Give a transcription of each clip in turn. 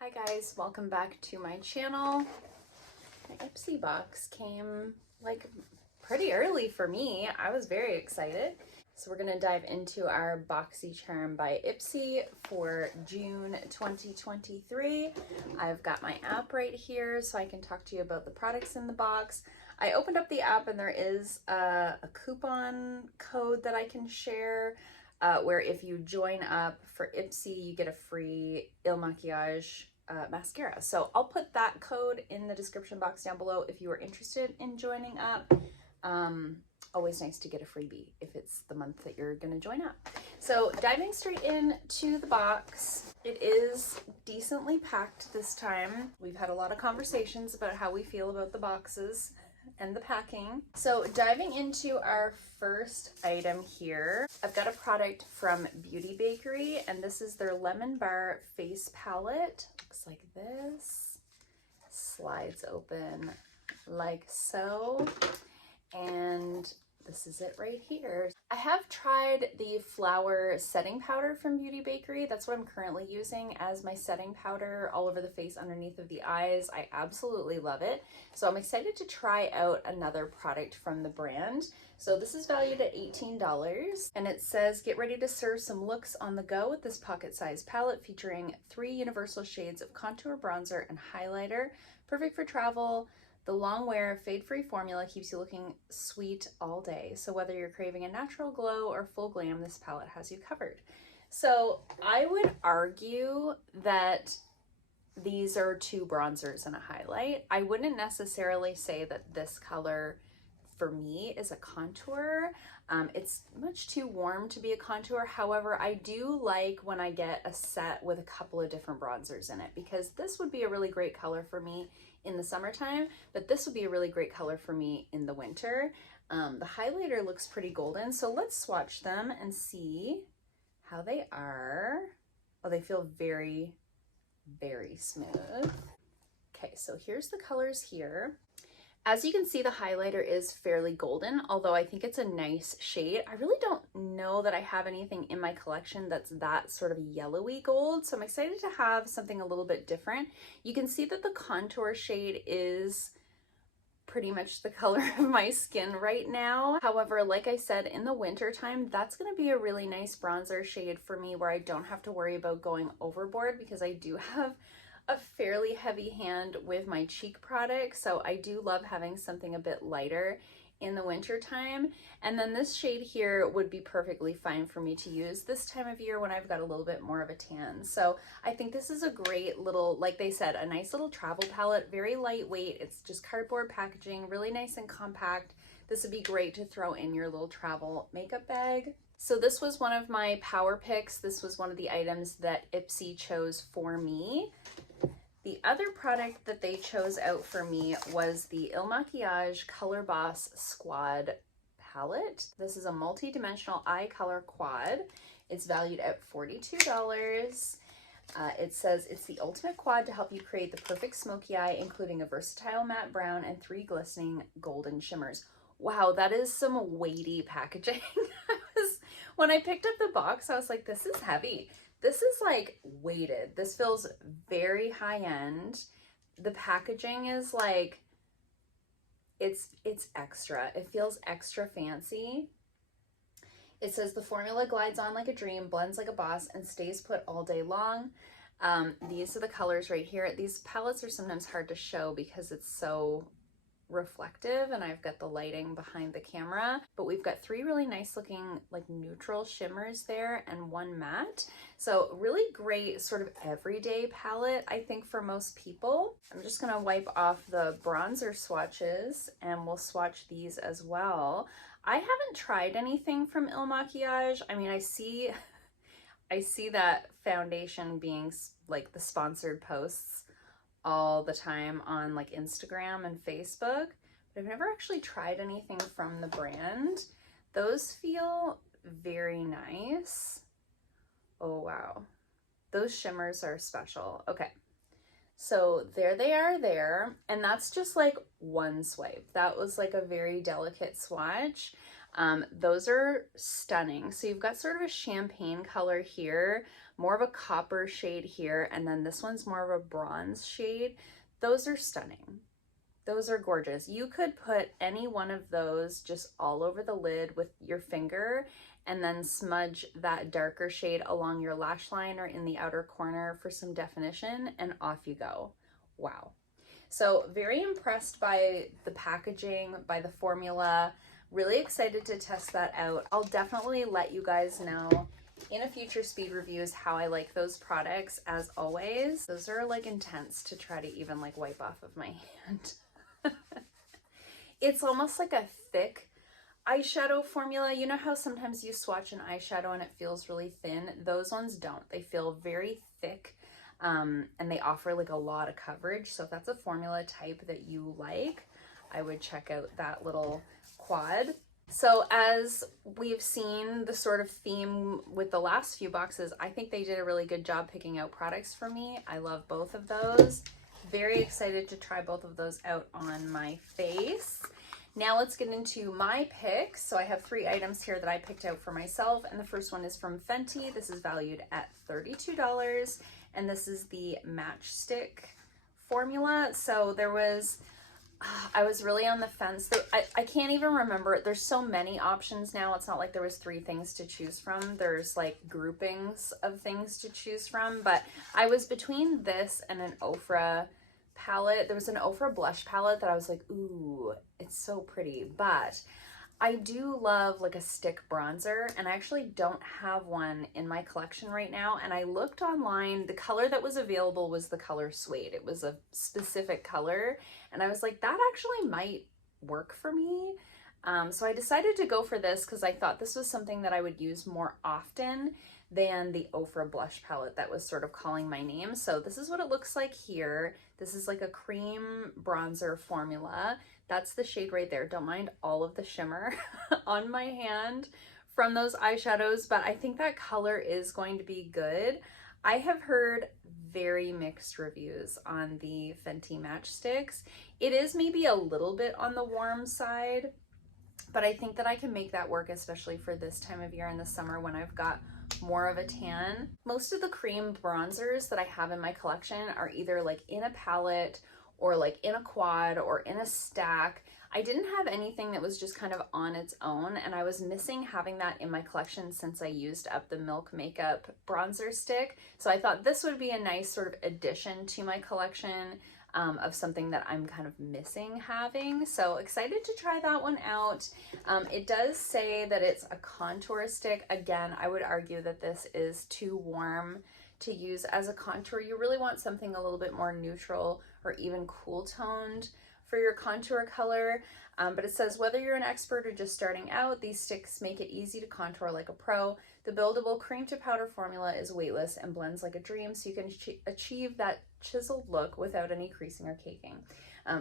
Hi guys, welcome back to my channel. My Ipsy box came like pretty early for me. I was very excited. So we're gonna dive into our Boxycharm by Ipsy for June 2023. I've got my app right here so I can talk to you about the products in the box. I opened up the app and there is a coupon code that I can share where if you join up for Ipsy, you get a free Makiage mascara. So I'll put that code in the description box down below if you are interested in joining up. Always nice to get a freebie if it's the month that you're gonna join up. So diving straight into the box, it is decently packed this time. We've had a lot of conversations about how we feel about the boxes and the packing. So diving into our first item here, I've got a product from Bakerie, and this is their Lemon Bar Face Palette. Looks like this. Slides open like so. And this is it right here. I have tried the flower setting powder from Bakerie. That's what I'm currently using as my setting powder all over the face underneath of the eyes. I absolutely love it. So I'm excited to try out another product from the brand. So this is valued at $18 and it says, get ready to serve some looks on the go with this pocket-sized palette featuring 3 universal shades of contour, bronzer, and highlighter. Perfect for travel. The long wear, fade-free formula keeps you looking sweet all day. So whether you're craving a natural glow or full glam, this palette has you covered. So I would argue that these are 2 bronzers and a highlight. I wouldn't necessarily say that this color for me is a contour. It's much too warm to be a contour. However, I do like when I get a set with a couple of different bronzers in it, because this would be a really great color for me in the summertime, but this would be a really great color for me in the winter. The highlighter looks pretty golden, so let's swatch them and see how they are. Oh, they feel very, very smooth. Okay, so here's the colors here. As you can see, the highlighter is fairly golden, although I think it's a nice shade. I really don't know that I have anything in my collection that's that sort of yellowy gold, so I'm excited to have something a little bit different. You can see that the contour shade is pretty much the color of my skin right now. However, like I said, in the winter time, that's going to be a really nice bronzer shade for me where I don't have to worry about going overboard, because I do have a fairly heavy hand with my cheek products, so I do love having something a bit lighter in the winter time. And then this shade here would be perfectly fine for me to use this time of year when I've got a little bit more of a tan. So I think this is a great little, like they said, a nice little travel palette, very lightweight. It's just cardboard packaging, really nice and compact. This would be great to throw in your little travel makeup bag. So this was one of my power picks. This was one of the items that Ipsy chose for me. The other product that they chose out for me was the Il Makiage Color Boss Squad palette. This is a multi-dimensional eye color quad. It's valued at $42. It says it's the ultimate quad to help you create the perfect smoky eye, including a versatile matte brown and 3 glistening golden shimmers. Wow, that is some weighty packaging. When I picked up the box, I was like, this is heavy. This is like weighted. This feels very high end. The packaging is like, it's extra. It feels extra fancy. It says the formula glides on like a dream, blends like a boss, and stays put all day long. These are the colors right here. These palettes are sometimes hard to show because it's so reflective and I've got the lighting behind the camera, but we've got 3 really nice looking like neutral shimmers there and 1 matte. So really great sort of everyday palette, I think, for most people. I'm just gonna wipe off the bronzer swatches and we'll swatch these as well. I haven't tried anything from Il Makiage. I mean, I see that foundation being like the sponsored posts all the time on like Instagram and Facebook, but I've never actually tried anything from the brand. Those feel very nice. Oh wow, those shimmers are special. Okay, so there they are there, and that's just like one swipe. That was like a very delicate swatch. Those are stunning. So you've got sort of a champagne color here, more of a copper shade here, and then this one's more of a bronze shade. Those are stunning. Those are gorgeous. You could put any one of those just all over the lid with your finger and then smudge that darker shade along your lash line or in the outer corner for some definition, and off you go. Wow. So very impressed by the packaging, by the formula. Really excited to test that out. I'll definitely let you guys know in a future speed reviews how I like those products. As always, those are like intense to try to even like wipe off of my hand. It's almost like a thick eyeshadow formula. You know how sometimes you swatch an eyeshadow and it feels really thin? Those ones don't. They feel very thick, and they offer like a lot of coverage. So if that's a formula type that you like, I would check out that little quad. So as we've seen the sort of theme with the last few boxes, I think they did a really good job picking out products for me. I love both of those. Very excited to try both of those out on my face. Now let's get into my picks. So I have 3 items here that I picked out for myself, and the first one is from Fenty. This is valued at $32, and this is the Matchstick formula. So there was, I was really on the fence. I can't even remember. There's so many options now. It's not like there was 3 things to choose from. There's like groupings of things to choose from, but I was between this and an Ofra palette. There was an Ofra blush palette that I was like, ooh, it's so pretty, but I do love like a stick bronzer, and I actually don't have one in my collection right now. And I looked online, the color that was available was the color Suede. It was a specific color, and I was like, that actually might work for me. So I decided to go for this because I thought this was something that I would use more often than the Ofra blush palette that was sort of calling my name. So this is what it looks like here. This is like a cream bronzer formula. That's the shade right there. Don't mind all of the shimmer on my hand from those eyeshadows, but I think that color is going to be good. I have heard very mixed reviews on the Fenty Matchsticks. It is maybe a little bit on the warm side, but I think that I can make that work, especially for this time of year in the summer when I've got more of a tan. Most of the cream bronzers that I have in my collection are either like in a palette or like in a quad or in a stack. I didn't have anything that was just kind of on its own, and I was missing having that in my collection since I used up the Milk Makeup bronzer stick. So I thought this would be a nice sort of addition to my collection of something that I'm kind of missing having. So excited to try that one out. It does say that it's a contour stick. Again, I would argue that this is too warm to use as a contour. You really want something a little bit more neutral or even cool toned for your contour color. But it says, whether you're an expert or just starting out, these sticks make it easy to contour like a pro. The buildable cream to powder formula is weightless and blends like a dream, so you can achieve that chiseled look without any creasing or caking.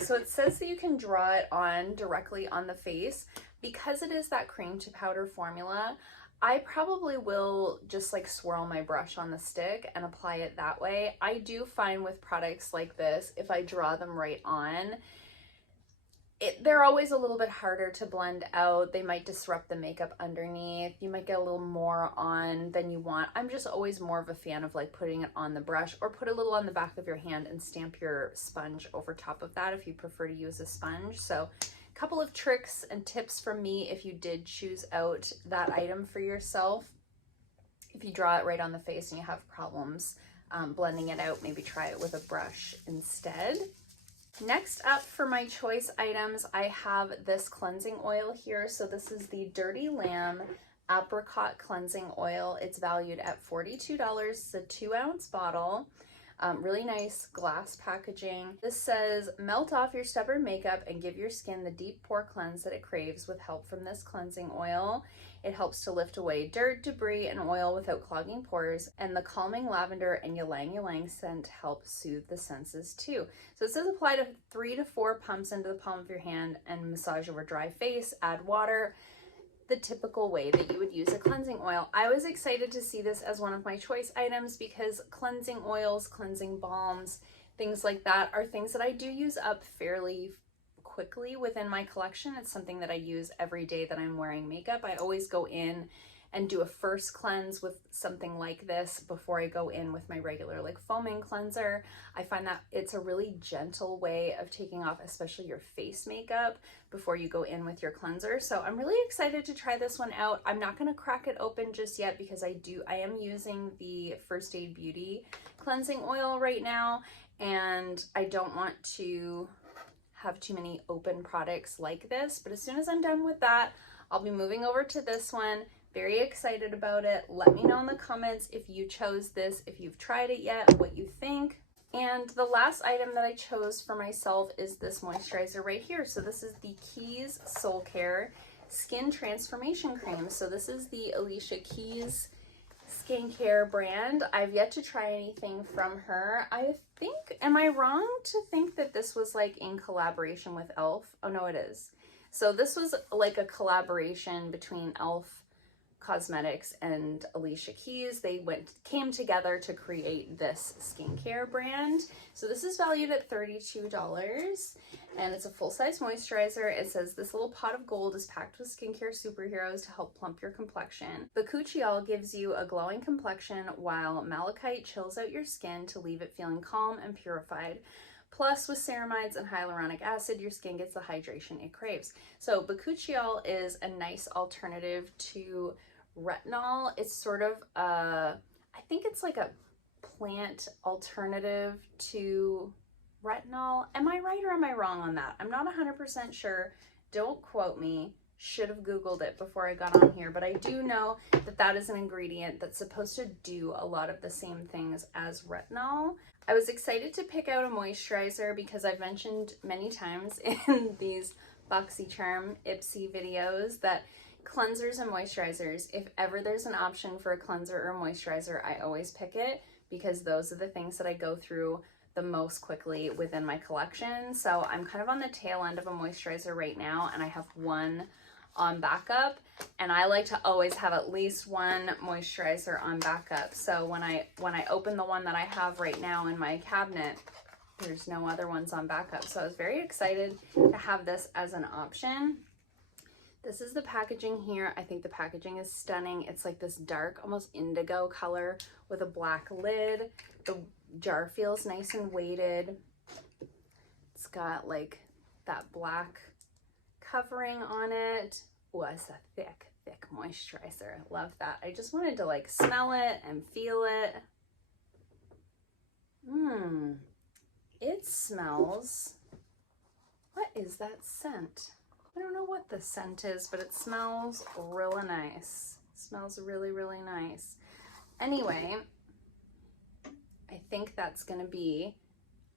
So it says that you can draw it on directly on the face. Because it is that cream to powder formula, I probably will just like swirl my brush on the stick and apply it that way. I do find with products like this, if I draw them right on, they're always a little bit harder to blend out. They might disrupt the makeup underneath. You might get a little more on than you want. I'm just always more of a fan of like putting it on the brush, or put a little on the back of your hand and stamp your sponge over top of that if you prefer to use a sponge. So a couple of tricks and tips from me if you did choose out that item for yourself. If you draw it right on the face and you have problems blending it out, maybe try it with a brush instead. Next up for my choice items, I have this cleansing oil here. So this is the Dirty Lamb Apricot Cleansing Oil. It's valued at $42. It's a 2-ounce bottle. Really nice glass packaging. This says, melt off your stubborn makeup and give your skin the deep pore cleanse that it craves with help from this cleansing oil. It helps to lift away dirt, debris, and oil without clogging pores, and the calming lavender and ylang ylang scent helps soothe the senses too. So it says apply to 3 to 4 pumps into the palm of your hand and massage over dry face, add water, the typical way that you would use a cleansing oil. I was excited to see this as one of my choice items because cleansing oils, cleansing balms, things like that are things that I do use up fairly quickly within my collection. It's something that I use every day that I'm wearing makeup. I always go in and do a first cleanse with something like this before I go in with my regular like foaming cleanser. I find that it's a really gentle way of taking off especially your face makeup before you go in with your cleanser. So I'm really excited to try this one out. I'm not gonna crack it open just yet because I am using the First Aid Beauty cleansing oil right now, and I don't want to have too many open products like this. But as soon as I'm done with that, I'll be moving over to this one. Very excited about it. Let me know in the comments if you chose this, if you've tried it yet, what you think. And the last item that I chose for myself is this moisturizer right here. So this is the Keys Soulcare Skin Transformation Cream. So this is the Alicia Keys skincare brand. I've yet to try anything from her. I think, am I wrong to think that this was like in collaboration with e.l.f.? Oh no, it is. So this was like a collaboration between e.l.f. Cosmetics and Alicia Keys. They came together to create this skincare brand. So this is valued at $32, and it's a full-size moisturizer. It says this little pot of gold is packed with skincare superheroes to help plump your complexion. Bakerie gives you a glowing complexion, while Malachite chills out your skin to leave it feeling calm and purified. Plus, with ceramides and hyaluronic acid, your skin gets the hydration it craves. So Bakerie is a nice alternative to retinol. It's sort of I think it's like a plant alternative to retinol. Am I right or am I wrong on that? I'm not 100% sure. Don't quote me. Should have Googled it before I got on here, but I do know that that is an ingredient that's supposed to do a lot of the same things as retinol. I was excited to pick out a moisturizer because I've mentioned many times in these Boxycharm Ipsy videos that cleansers and moisturizers, if ever there's an option for a cleanser or moisturizer, I always pick it because those are the things that I go through the most quickly within my collection. So I'm kind of on the tail end of a moisturizer right now, and I have one on backup, and I like to always have at least one moisturizer on backup. So when I open the one that I have right now in my cabinet, there's no other ones on backup. So I was very excited to have this as an option. This is the packaging here. I think the packaging is stunning. It's like this dark, almost indigo color with a black lid. The jar feels nice and weighted. It's got like that black covering on it. Oh, it's a thick moisturizer. I love that. I just wanted to like smell it and feel it. It smells, what is that scent? I don't know what the scent is, but it smells really nice. It smells really, really nice. Anyway, I think that's gonna be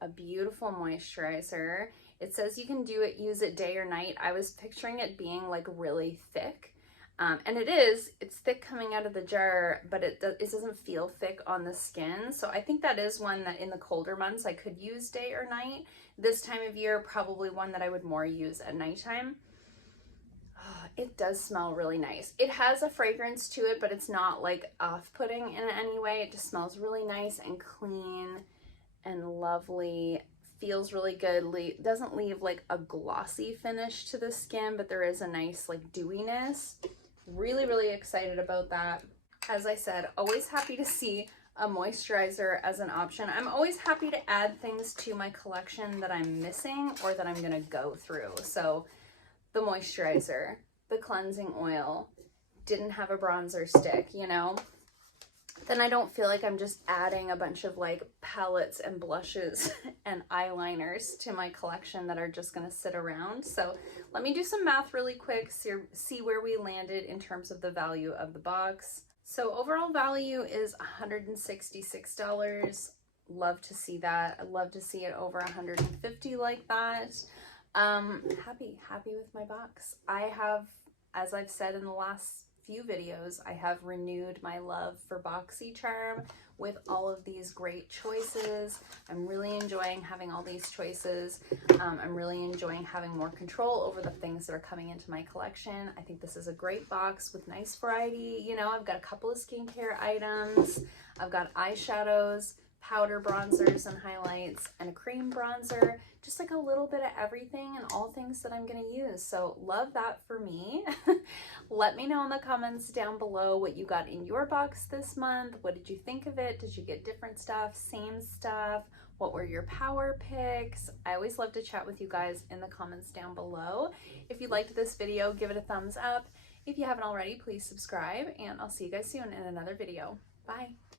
a beautiful moisturizer. It says you can use it day or night. I was picturing it being like really thick. And it's thick coming out of the jar, but it doesn't feel thick on the skin. So I think that is one that in the colder months I could use day or night. This time of year, probably one that I would more use at nighttime. Oh, it does smell really nice. It has a fragrance to it, but it's not like off-putting in any way. It just smells really nice and clean and lovely. Feels really good. Doesn't leave like a glossy finish to the skin, but there is a nice like dewiness. Really, really excited about that. As I said, always happy to see a moisturizer as an option. I'm always happy to add things to my collection that I'm missing or that I'm gonna go through. So the moisturizer, the cleansing oil, didn't have a bronzer stick, you know? Then I don't feel like I'm just adding a bunch of like palettes and blushes and eyeliners to my collection that are just gonna sit around. So let me do some math really quick, see where we landed in terms of the value of the box. So overall value is $166. Love to see that. I love to see it over $150 like that. Happy with my box. I have, as I've said in the last few videos, I have renewed my love for Boxycharm with all of these great choices. I'm really enjoying having all these choices. I'm really enjoying having more control over the things that are coming into my collection. I think this is a great box with nice variety. You know, I've got a couple of skincare items. I've got eyeshadows, powder bronzers and highlights, and a cream bronzer, just like a little bit of everything and all things that I'm going to use. So love that for me. Let me know in the comments down below what you got in your box this month. What did you think of it? Did you get different stuff, same stuff? What were your power picks? I always love to chat with you guys in the comments down below. If you liked this video, give it a thumbs up. If you haven't already, please subscribe, and I'll see you guys soon in another video. Bye.